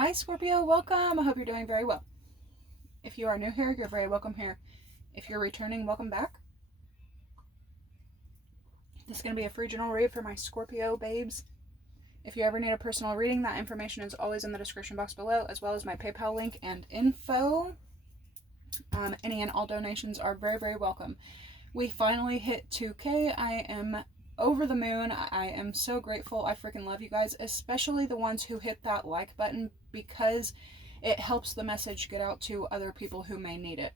Hi Scorpio, welcome. I hope you're doing very well. If you are new here, you're very welcome here. If you're returning, welcome back. This is going to be a free general read for my Scorpio babes. If you ever need a personal reading, that information is always in the description box below, as well as my PayPal link and info. Any and all donations are very, very welcome. We finally hit 2K. I am over the moon. I am so grateful. I freaking love you guys, especially the ones who hit that like button, because it helps the message get out to other people who may need it.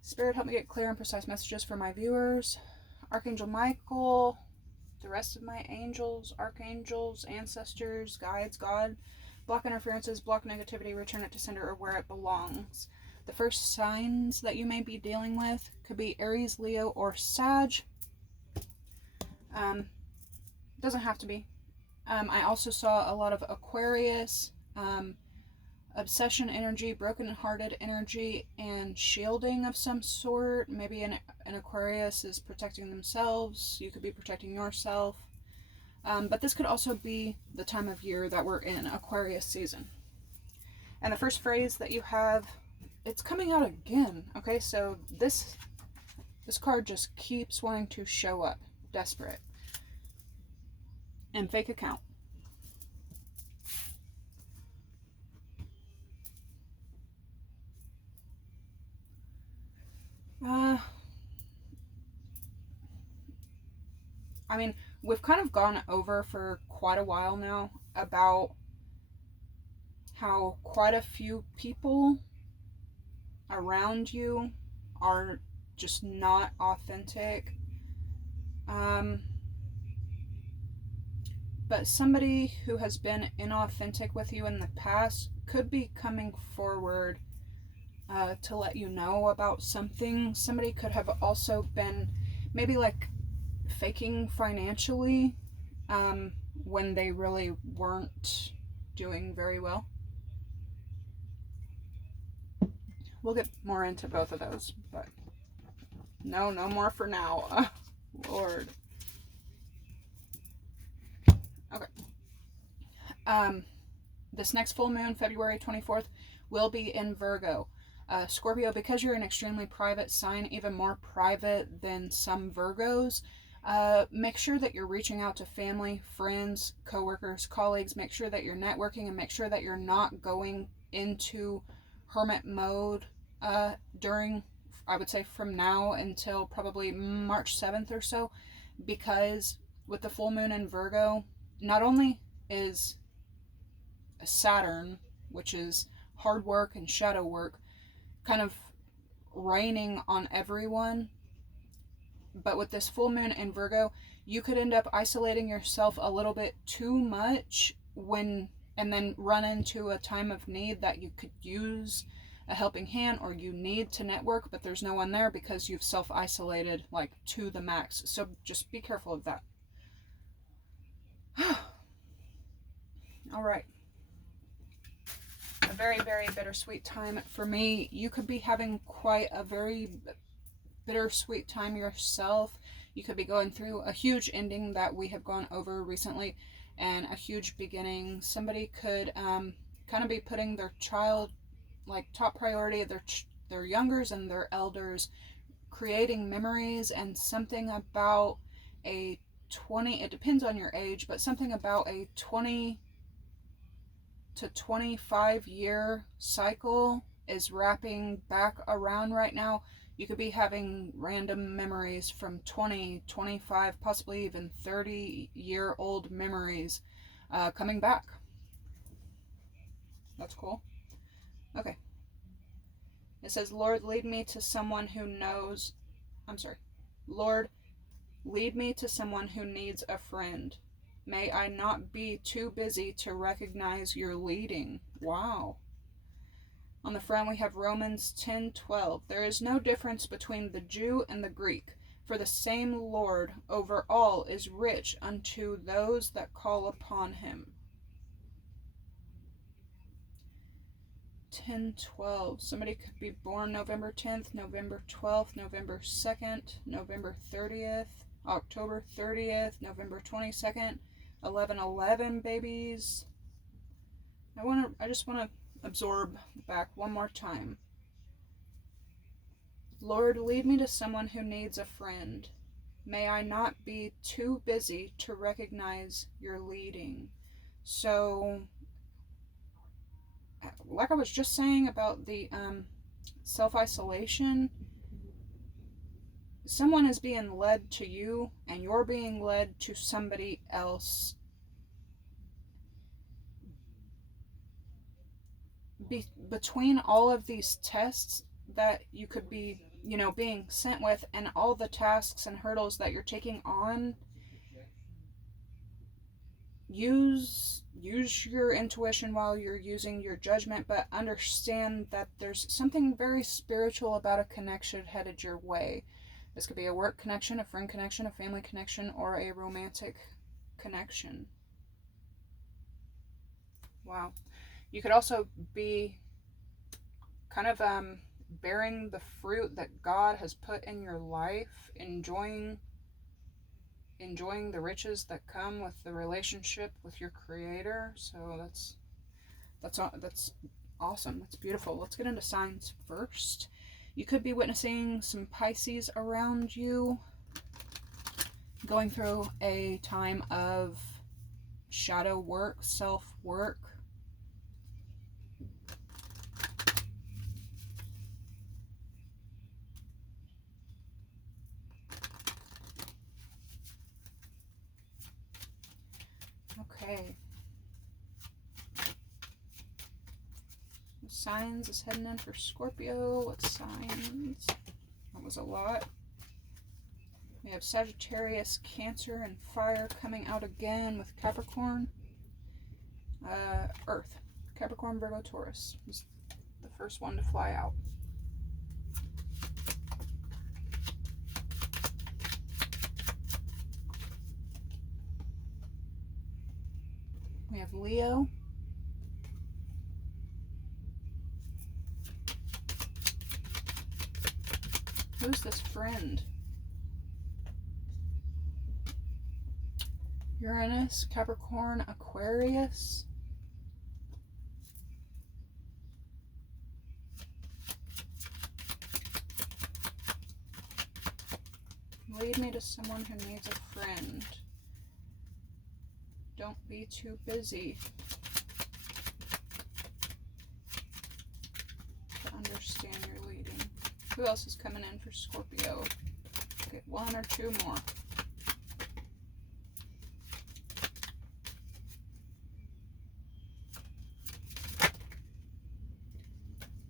Spirit, help me get clear and precise messages for my viewers. Archangel Michael, the rest of my angels, archangels, ancestors, guides, God, block interferences, block negativity, return it to sender or where it belongs. The first signs that you may be dealing with could be Aries, Leo, or Sag. Doesn't have to be. I also saw a lot of Aquarius, obsession energy, broken-hearted energy, and shielding of some sort. Maybe an Aquarius is protecting themselves. You could be protecting yourself. But this could also be the time of year that we're in, Aquarius season. And the first phrase that you have, it's coming out again. Okay, so this card just keeps wanting to show up. Desperate. And fake account. I mean, we've kind of gone over for quite a while now about how quite a few people around you are just not authentic. But somebody who has been inauthentic with you in the past could be coming forward to let you know about something. Somebody could have also been maybe like faking financially when they really weren't doing very well. We'll get more into both of those, but no more for now. Lord. Okay. This next full moon, February 24th, will be in Virgo. Scorpio, because you're an extremely private sign, even more private than some Virgos, make sure that you're reaching out to family, friends, coworkers, colleagues. Make sure that you're networking and make sure that you're not going into hermit mode during, I would say, from now until probably March 7th or so, because with the full moon in Virgo, not only is Saturn, which is hard work and shadow work, kind of raining on everyone, but with this full moon in Virgo, you could end up isolating yourself a little bit too much and then run into a time of need that you could use a helping hand, or you need to network, but there's no one there because you've self-isolated like to the max. So just be careful of that. All right. A very, very bittersweet time for me. You could be having quite a very bittersweet time yourself. You could be going through a huge ending that we have gone over recently and a huge beginning. Somebody could kind of be putting their child like top priority, their youngers and their elders, creating memories, and something about a 20, it depends on your age, but something about a 20 to 25 year cycle is wrapping back around right now. You could be having random memories from 20, 25, possibly even 30-year-old memories coming back. That's cool. Okay. It says, Lord, lead me to someone who knows... Lord, lead me to someone who needs a friend. May I not be too busy to recognize your leading. Wow. On the front we have Romans 10:12. There is no difference between the Jew and the Greek, for the same Lord over all is rich unto those that call upon him. 10:12. Somebody could be born November 10th, November 12th, November 2nd, November 30th, October 30th, November 22nd, 11/11 babies. I just want to absorb back one more time. Lord, lead me to someone who needs a friend. May I not be too busy to recognize your leading. So, like I was just saying about the self-isolation, someone is being led to you and you're being led to somebody else. Between all of these tests that you could be, being sent with, and all the tasks and hurdles that you're taking on, use your intuition while you're using your judgment, but understand that there's something very spiritual about a connection headed your way. This could be a work connection, a friend connection, a family connection, or a romantic connection. Wow. You could also be kind of bearing the fruit that God has put in your life, enjoying the riches that come with the relationship with your Creator. So that's awesome. That's beautiful. Let's get into signs first. You could be witnessing some Pisces around you, going through a time of shadow work, self work. Okay. Signs is heading in for Scorpio. What signs? That was a lot. We have Sagittarius, Cancer, and Fire coming out again with Capricorn. Earth. Capricorn, Virgo, Taurus was the first one to fly out. We have Leo. Who's this friend? Uranus, Capricorn, Aquarius. Lead me to someone who needs a friend. Don't be too busy to understand your leading. Who else is coming in for Scorpio? Get one or two more.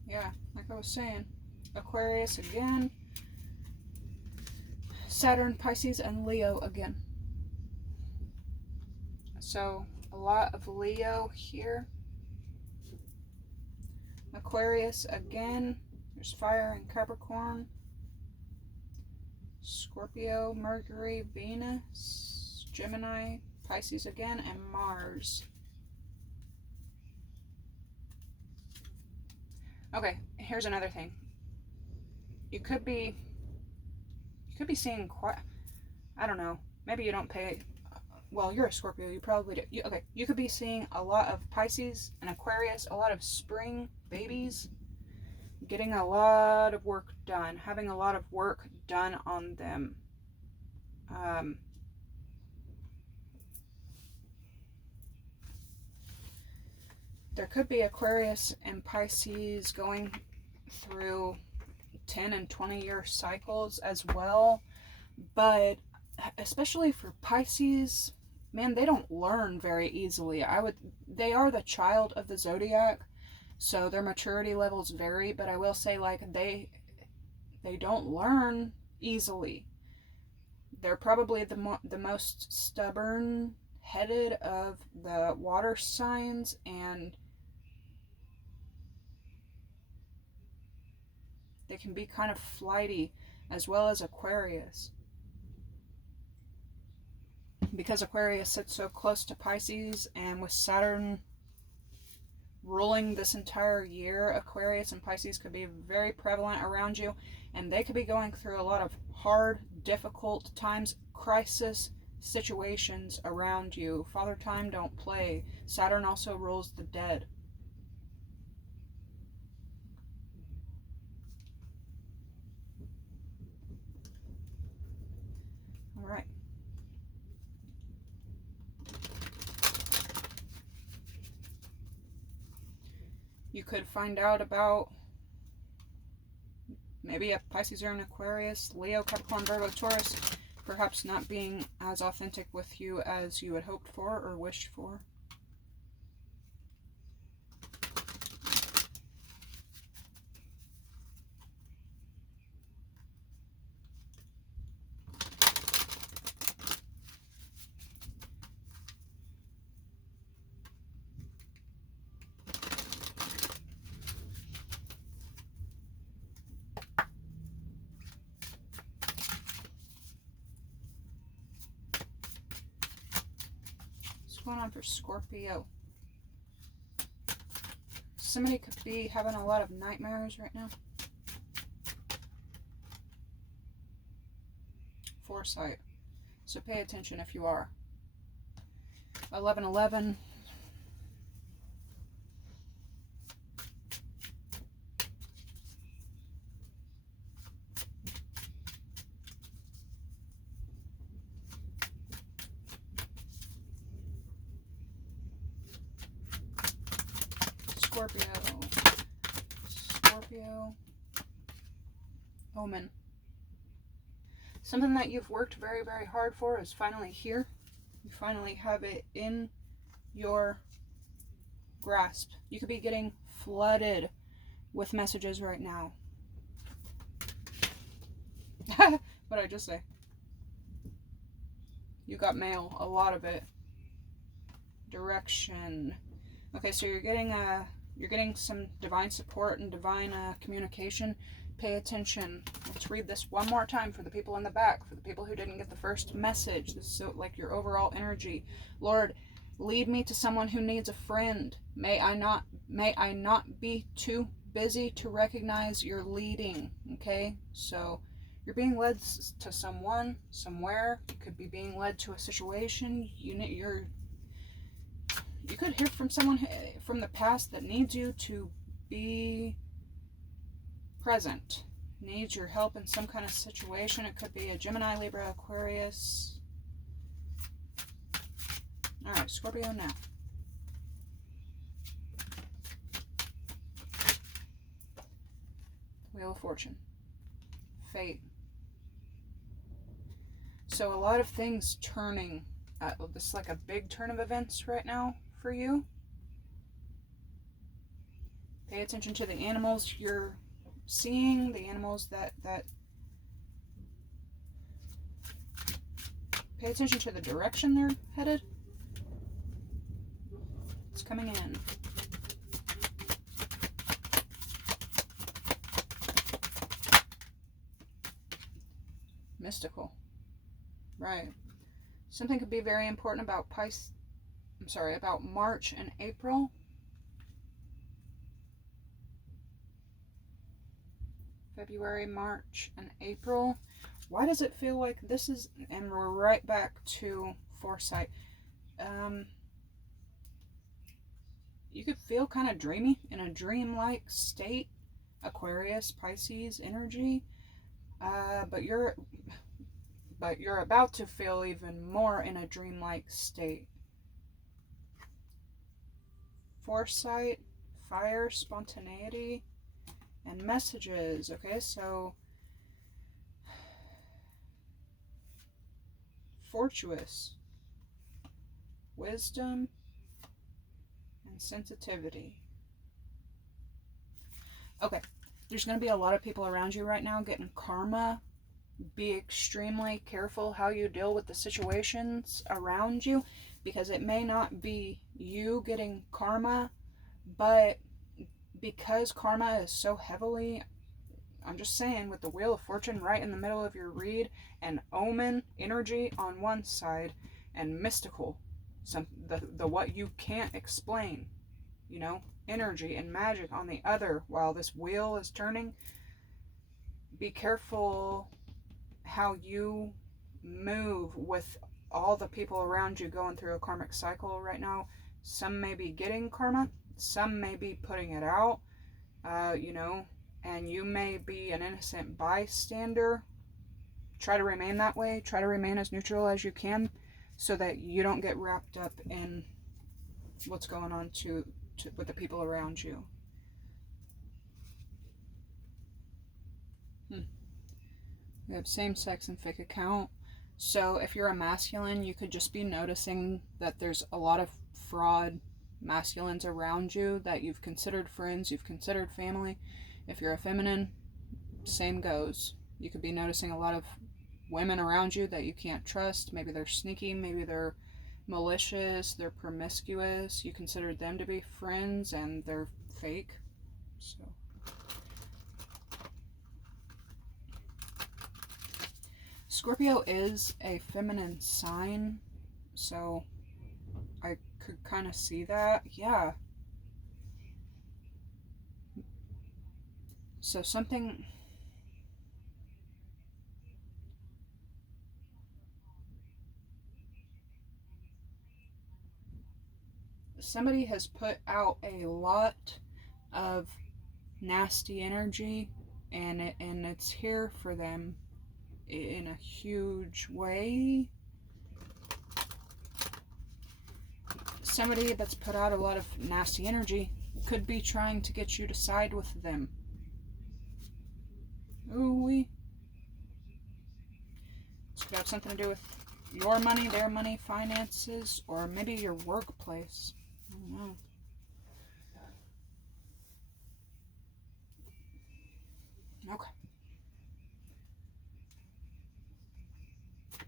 Yeah, like I was saying, Aquarius again, Saturn, Pisces, and Leo again. So a lot of Leo here. Aquarius again. There's fire in Capricorn. Scorpio, Mercury, Venus, Gemini, Pisces again, and Mars. Okay, here's another thing. You could be seeing quite, I don't know, maybe you don't pay, well, you're a Scorpio, you probably do. You could be seeing a lot of Pisces and Aquarius, a lot of spring babies, getting a lot of work done, having a lot of work done on them. There could be Aquarius and Pisces going through 10 and 20-year cycles as well, but especially for Pisces, man, they don't learn very easily. They are the child of the zodiac, so their maturity levels vary, but I will say, like, they don't learn easily. They're probably the most stubborn headed of the water signs, and they can be kind of flighty, as well as Aquarius. Because Aquarius sits so close to Pisces, and with Saturn ruling this entire year, Aquarius and Pisces could be very prevalent around you, and they could be going through a lot of hard, difficult times, crisis situations around you. Father Time don't play. Saturn also rules the dead. All right. You could find out about maybe a Pisces or an Aquarius, Leo, Capricorn, Virgo, Taurus, perhaps not being as authentic with you as you had hoped for or wished for. What's going on for Scorpio? Somebody could be having a lot of nightmares right now. Foresight. So pay attention if you are. 1111. Scorpio. Omen. Something that you've worked very, very hard for is finally here. You finally have it in your grasp. You could be getting flooded with messages right now. What did I just say? You got mail, a lot of it. Direction. Okay, so you're getting some divine support and divine communication. Pay attention. Let's read this one more time for the people in the back, for the people who didn't get the first message. This is so, like, your overall energy. Lord, lead me to someone who needs a friend. May I not be too busy to recognize your leading. Okay, so you're being led to someone, somewhere. You could be being led to a situation. You could hear from someone from the past that needs you to be present, needs your help in some kind of situation. It could be a Gemini, Libra, Aquarius. All right, Scorpio now. Wheel of Fortune. Fate. So a lot of things turning. This is like a big turn of events right now for you. Pay attention to the animals you're seeing, the animals that pay attention to the direction they're headed. It's coming in. Mystical. Right. Something could be very important about about March and April. February, March, and April. Why does it feel like this is, and we're right back to foresight. You could feel kind of dreamy, in a dreamlike state. Aquarius, Pisces energy. But you're about to feel even more in a dreamlike state. Foresight, fire, spontaneity, and messages. Okay, so fortuitous, wisdom, and sensitivity. Okay, there's going to be a lot of people around you right now getting karma. Be extremely careful how you deal with the situations around you, because it may not be you getting karma, but because karma is so heavily, I'm just saying, with the Wheel of Fortune right in the middle of your read, and omen energy on one side, and mystical, the what you can't explain, energy and magic on the other, while this wheel is turning. Be careful how you move with all the people around you going through a karmic cycle right now. Some may be getting karma, some may be putting it out, and you may be an innocent bystander try to remain that way. Try to remain as neutral as you can so that you don't get wrapped up in what's going on with the people around you. We have same-sex and fake account. So if you're a masculine, you could just be noticing that there's a lot of fraud masculines around you that you've considered friends, you've considered family. If you're a feminine, same goes. You could be noticing a lot of women around you that you can't trust. Maybe they're sneaky, maybe they're malicious, they're promiscuous. You considered them to be friends and they're fake. So Scorpio is a feminine sign, so I could kind of see that. Yeah. So somebody has put out a lot of nasty energy, and it's here for them in a huge way. Somebody that's put out a lot of nasty energy could be trying to get you to side with them. Ooh-wee. This could have something to do with your money, their money, finances, or maybe your workplace. I don't know. Okay.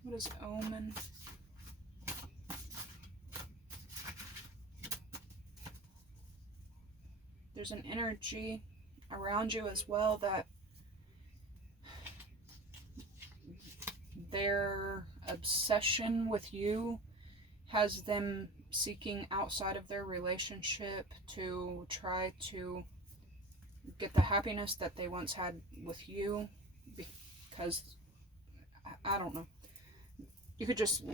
What is omen? There's an energy around you as well that their obsession with you has them seeking outside of their relationship to try to get the happiness that they once had with you, because I don't know. You could just,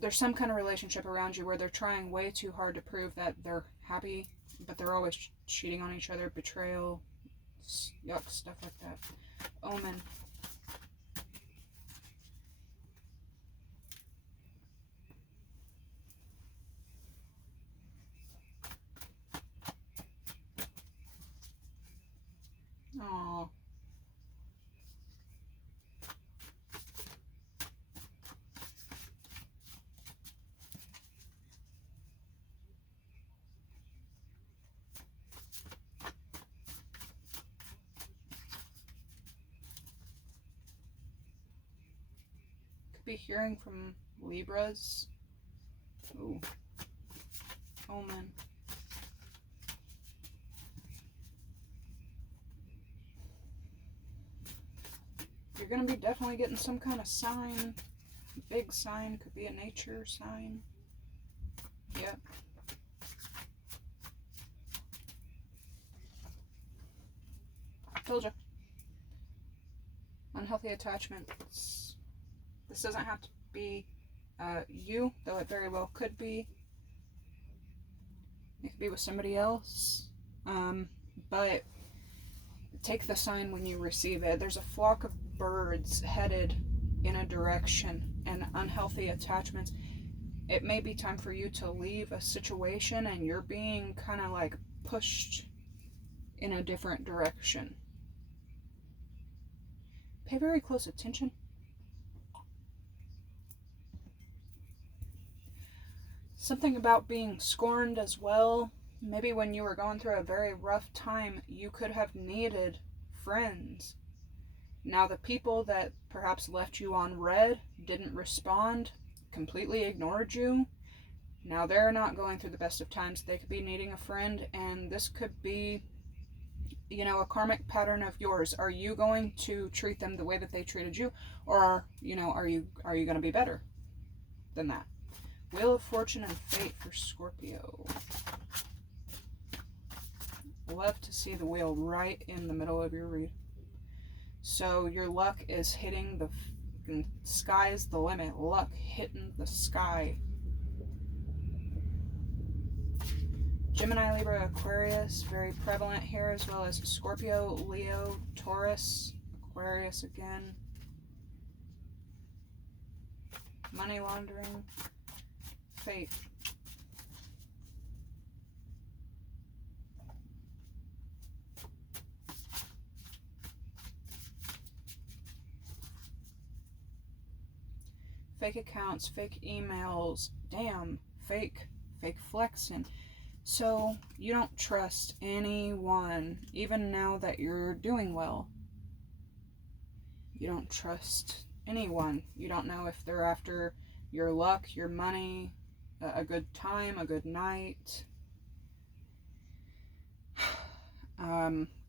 there's some kind of relationship around you where they're trying way too hard to prove that they're happy, but they're always cheating on each other, betrayal, yuck, stuff like that. Omen. Aww. Could be hearing from Libras. Ooh. Omen. You're going to be definitely getting some kind of sign. Big sign. Could be a nature sign. Yep. Told you. Unhealthy attachments. This doesn't have to be you, though it very well could be. It could be with somebody else. But take the sign when you receive it. There's a flock of birds headed in a direction, and unhealthy attachments. It may be time for you to leave a situation and you're being kind of like pushed in a different direction. Pay very close attention. Something about being scorned as well. Maybe when you were going through a very rough time, you could have needed friends. Now, the people that perhaps left you on red, didn't respond, completely ignored you, now they're not going through the best of times. They could be needing a friend, and this could be, you know, a karmic pattern of yours. Are you going to treat them the way that they treated you, or, you know, are you going to be better than that? Wheel of Fortune and Fate for Scorpio. Love to see the wheel right in the middle of your read. So your luck is hitting the sky's the limit. Luck hitting the sky. Gemini, Libra, Aquarius, very prevalent here, as well as Scorpio, Leo, Taurus, Aquarius again. money laundering, fate. Fake accounts, fake emails, damn, fake flexing. So you don't trust anyone, even now that you're doing well. You don't trust anyone. You don't know if they're after your luck, your money, a good time, a good night,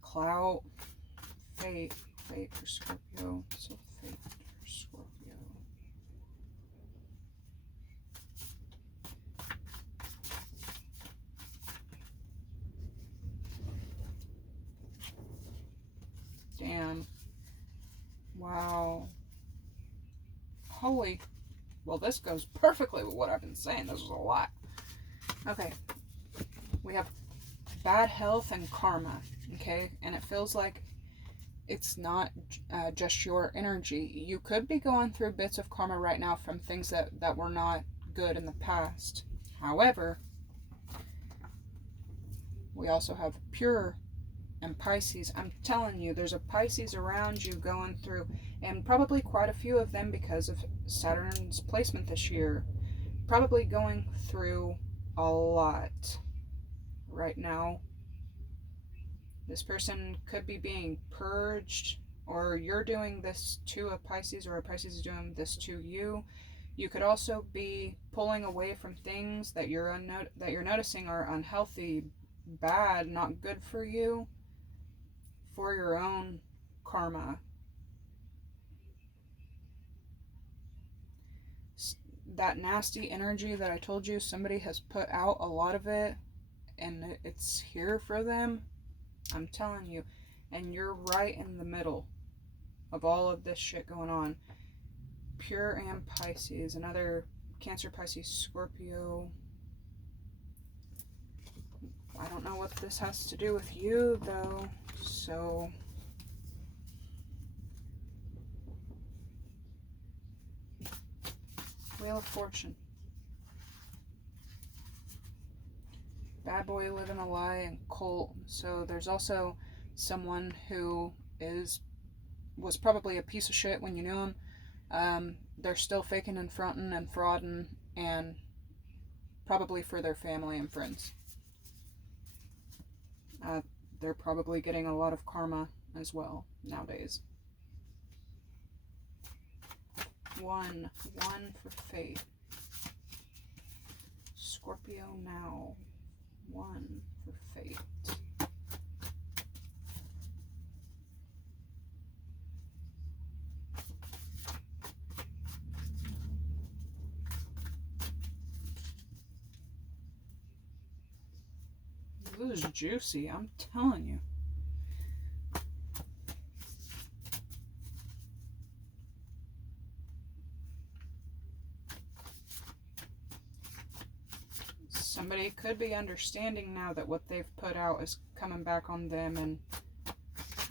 clout, fate for Scorpio, so fate for Scorpio. Damn. Wow. Holy. Well, this goes perfectly with what I've been saying. This is a lot. Okay. We have bad health and karma. Okay? And it feels like it's not just your energy. You could be going through bits of karma right now from things that were not good in the past. However, we also have pure and Pisces. I'm telling you, there's a Pisces around you going through, and probably quite a few of them because of Saturn's placement this year, probably going through a lot right now. This person could be being purged, or you're doing this to a Pisces, or a Pisces is doing this to you. You could also be pulling away from things that you're noticing are unhealthy, bad, not good for you, for your own karma. That nasty energy that I told you, somebody has put out a lot of it, and it's here for them. I'm telling you. And you're right in the middle of all of this shit going on. Pure and Pisces, another Cancer, Pisces, Scorpio. I don't know what this has to do with you, though, so... Wheel of Fortune. Bad boy living a lie and cult. So there's also someone who was probably a piece of shit when you knew him. They're still faking and fronting and frauding, and probably for their family and friends. They're probably getting a lot of karma as well nowadays. One for fate. Scorpio now. One for fate. This is juicy, I'm telling you. Somebody could be understanding now that what they've put out is coming back on them and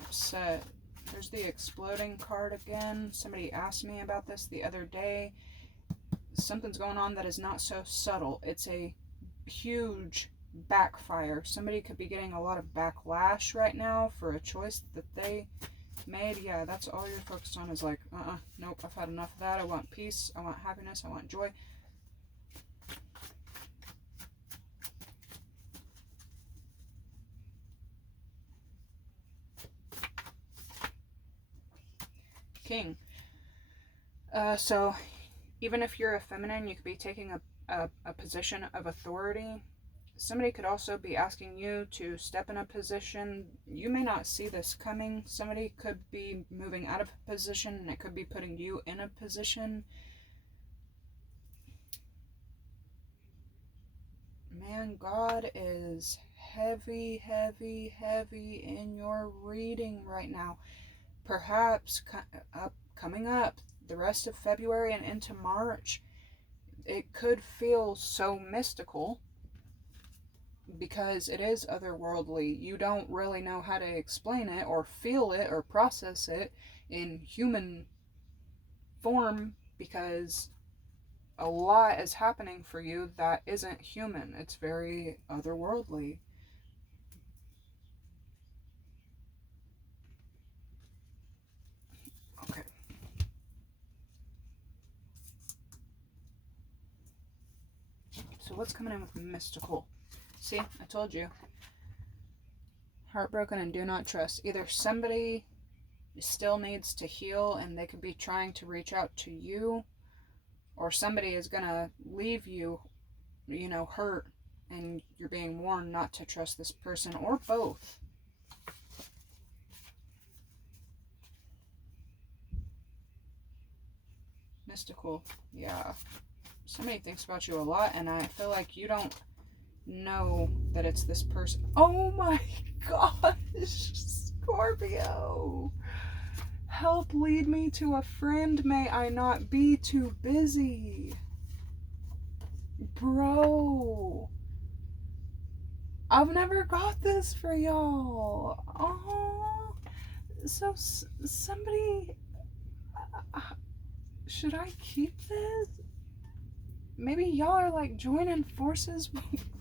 upset. There's the exploding card again. Somebody asked me about this the other day. Something's going on that is not so subtle. It's a huge backfire. Somebody could be getting a lot of backlash right now for a choice that they made. Yeah, that's all you're focused on is like, nope, I've had enough of that. I want peace. I want happiness. I want joy. King. So even if you're a feminine, you could be taking a position of authority. Somebody could also be asking you to step in a position. You may not see this coming. Somebody could be moving out of a position, and it could be putting you in a position. Man, God is heavy, heavy, heavy in your reading right now. Perhaps coming up the rest of February and into March, it could feel so mystical because it is otherworldly. You don't really know how to explain it or feel it or process it in human form because a lot is happening for you that isn't human. It's very otherworldly. Okay. So what's coming in with mystical? See, I told you. Heartbroken and do not trust. Either somebody still needs to heal and they could be trying to reach out to you, or somebody is going to leave you, hurt, and you're being warned not to trust this person, or both. Mystical. Yeah. Somebody thinks about you a lot, and I feel like you don't know that it's this person. Oh my gosh, Scorpio. Help lead me to a friend. May I not be too busy. Bro. I've never got this for y'all. Oh. So somebody... should I keep this? Maybe y'all are like joining forces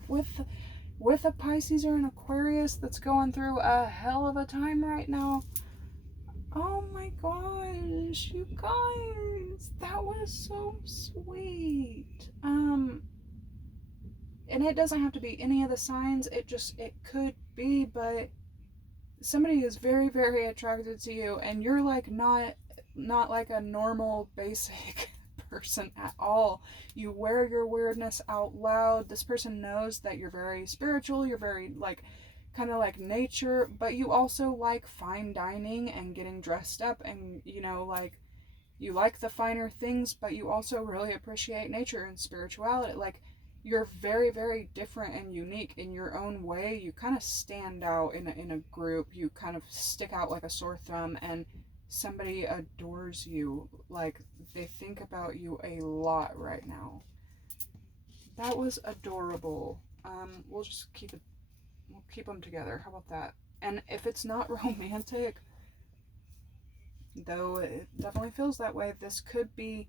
with a Pisces or an Aquarius that's going through a hell of a time right now. Oh my gosh, you guys, that was so sweet. And it doesn't have to be any of the signs, it could be, but somebody is very, very attracted to you, and you're like not like a normal basic person at all. You wear your weirdness out loud. This person knows that you're very spiritual, you're very like kind of like nature, but you also like fine dining and getting dressed up, and like you like the finer things, but you also really appreciate nature and spirituality. Like you're very, very different and unique in your own way. You kind of stand out in a group. You kind of stick out like a sore thumb, and somebody adores you. Like they think about you a lot right now. That was adorable. We'll just keep them together. How about that? And if it's not romantic, though it definitely feels that way, this could be,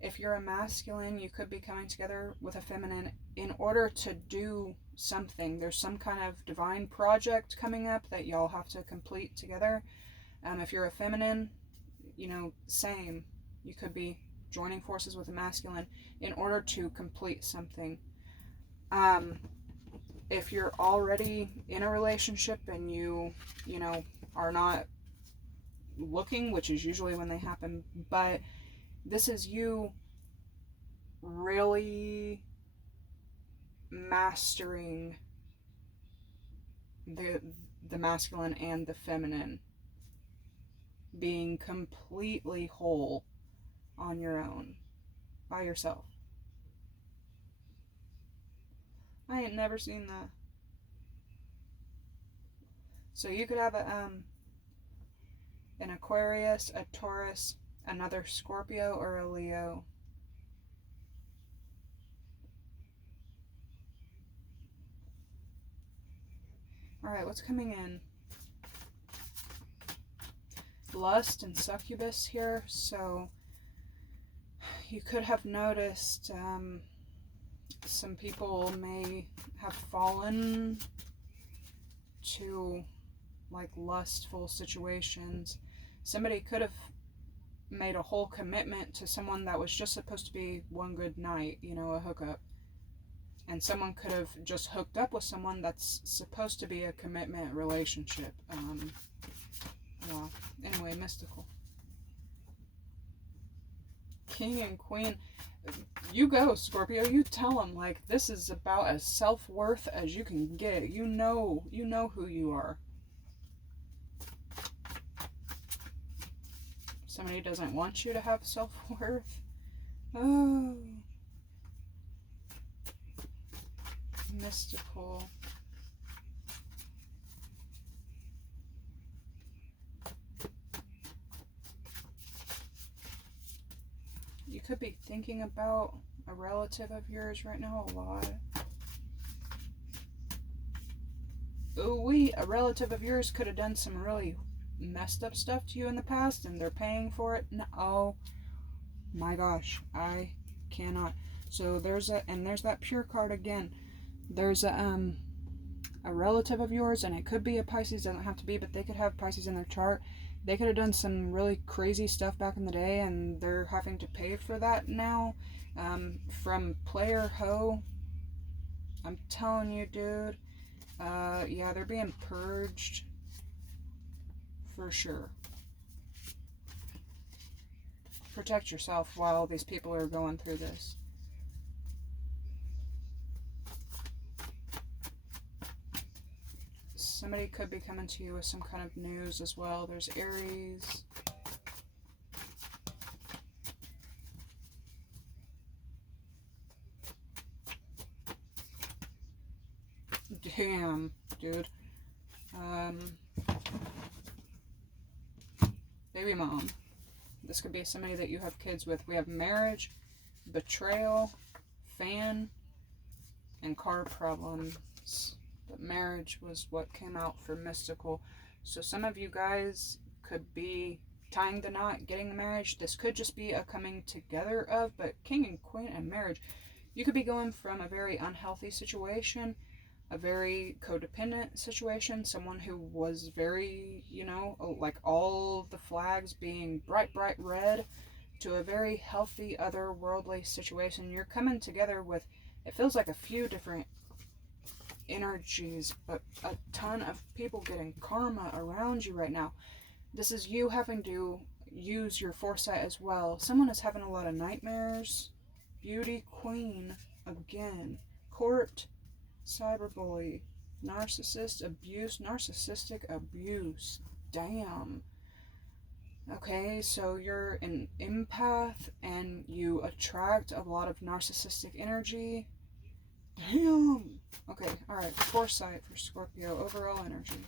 if you're a masculine, you could be coming together with a feminine in order to do something. There's some kind of divine project coming up that y'all have to complete together. If you're a feminine, same. You could be joining forces with a masculine in order to complete something. If you're already in a relationship and you are not looking, which is usually when they happen, but this is you really mastering the masculine and the feminine, being completely whole on your own, by yourself. I ain't never seen that. So you could have an Aquarius, a Taurus, another Scorpio, or a Leo. Alright, what's coming in? Lust and succubus here. So you could have noticed some people may have fallen to like lustful situations. Somebody could have made a whole commitment to someone that was just supposed to be one good night, a hookup. And someone could have just hooked up with someone that's supposed to be a commitment relationship. Yeah. Anyway, mystical. King and Queen. You go, Scorpio. You tell them, like, this is about as self-worth as you can get. You know who you are. Somebody doesn't want you to have self-worth. Oh. Mystical. You could be thinking about a relative of yours right now a lot. Ooh, a relative of yours could have done some really messed up stuff to you in the past, and they're paying for it. No, oh my gosh, I cannot. So there's that pure card again. There's a relative of yours, and it could be a Pisces, doesn't have to be, but they could have Pisces in their chart. They could have done some really crazy stuff back in the day, and they're having to pay for that now. From player ho, I'm telling you, dude. Yeah, they're being purged for sure. Protect yourself while these people are going through this. Somebody could be coming to you with some kind of news as well. There's Aries. Damn, dude. Baby mom. This could be somebody that you have kids with. We have marriage, betrayal, fan, and car problems. But marriage was what came out for mystical. So some of you guys could be tying the knot, getting the marriage. This could just be a coming together of, but king and queen and marriage. You could be going from a very unhealthy situation, a very codependent situation, someone who was very, you know, like all the flags being bright, bright red, to a very healthy, otherworldly situation. You're coming together with, it feels like a few different energies, but a ton of people getting karma around you right now. This is you having to use your foresight as well. Someone is having a lot of nightmares. Beauty queen again. Court, cyberbully, narcissist abuse, narcissistic abuse. Damn. Okay, so you're an empath and you attract a lot of narcissistic energy. Damn. Okay, alright. Foresight for Scorpio. Overall energy.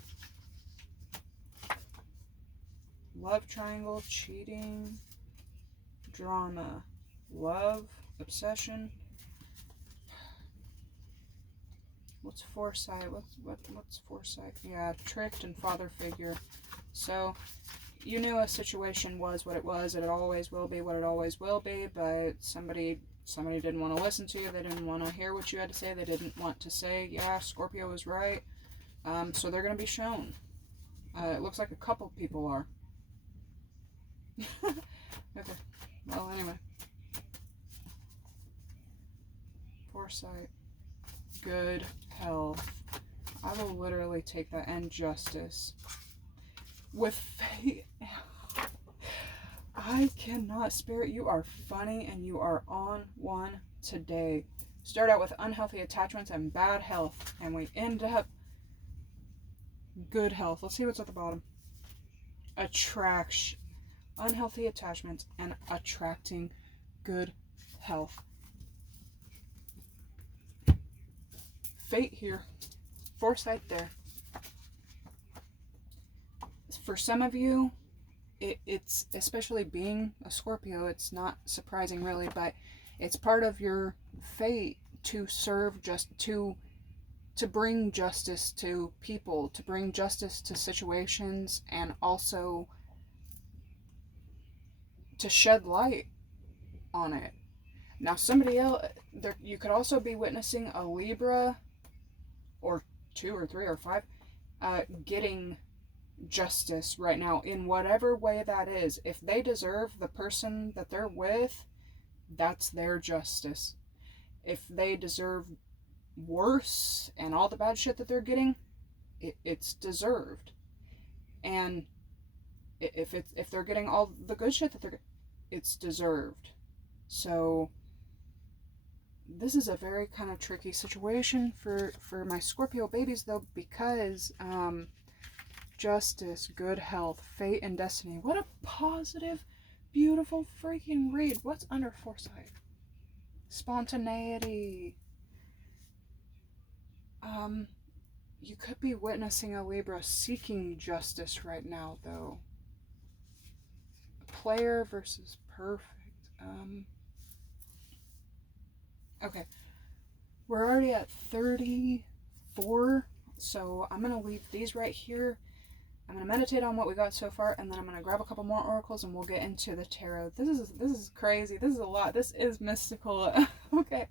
Love triangle, cheating, drama, love, obsession. What's foresight? What's foresight? Yeah, tricked and father figure. So you knew a situation was what it was, and it always will be what it always will be, but somebody didn't want to listen to you. They didn't want to hear what you had to say. They didn't want to say, yeah, Scorpio was right. So they're going to be shown. It looks like a couple people are. Okay. Well, anyway. Foresight. Good health. I will literally take that. And justice. With fate. I cannot, Spirit. You are funny and you are on one today. Start out with unhealthy attachments and bad health, and we end up good health. Let's see what's at the bottom. Attraction. Unhealthy attachments and attracting good health. Fate here. Foresight there. For some of you, it's, especially being a Scorpio, it's not surprising really, but it's part of your fate to serve, just to bring justice to people, to bring justice to situations, and also to shed light on it. Now somebody else, you could also be witnessing a Libra, or 2 or 3 or 5, getting justice right now in whatever way that is. If they deserve the person that they're with, that's their justice. If they deserve worse and all the bad shit that they're getting, it's deserved. And if they're getting all the good shit that they're getting, it's deserved. So this is a very kind of tricky situation for my Scorpio babies though, because justice, good health, fate, and destiny. What a positive, beautiful freaking read. What's under foresight? Spontaneity. You could be witnessing a Libra seeking justice right now, though. Player versus perfect. Okay. We're already at 34, so I'm going to leave these right here. I'm going to meditate on what we got so far, and then I'm going to grab a couple more oracles and we'll get into the tarot. This is crazy. This is a lot. This is mystical. Okay.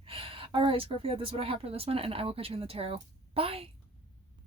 All right, Scorpio, this is what I have for this one, and I will catch you in the tarot. Bye.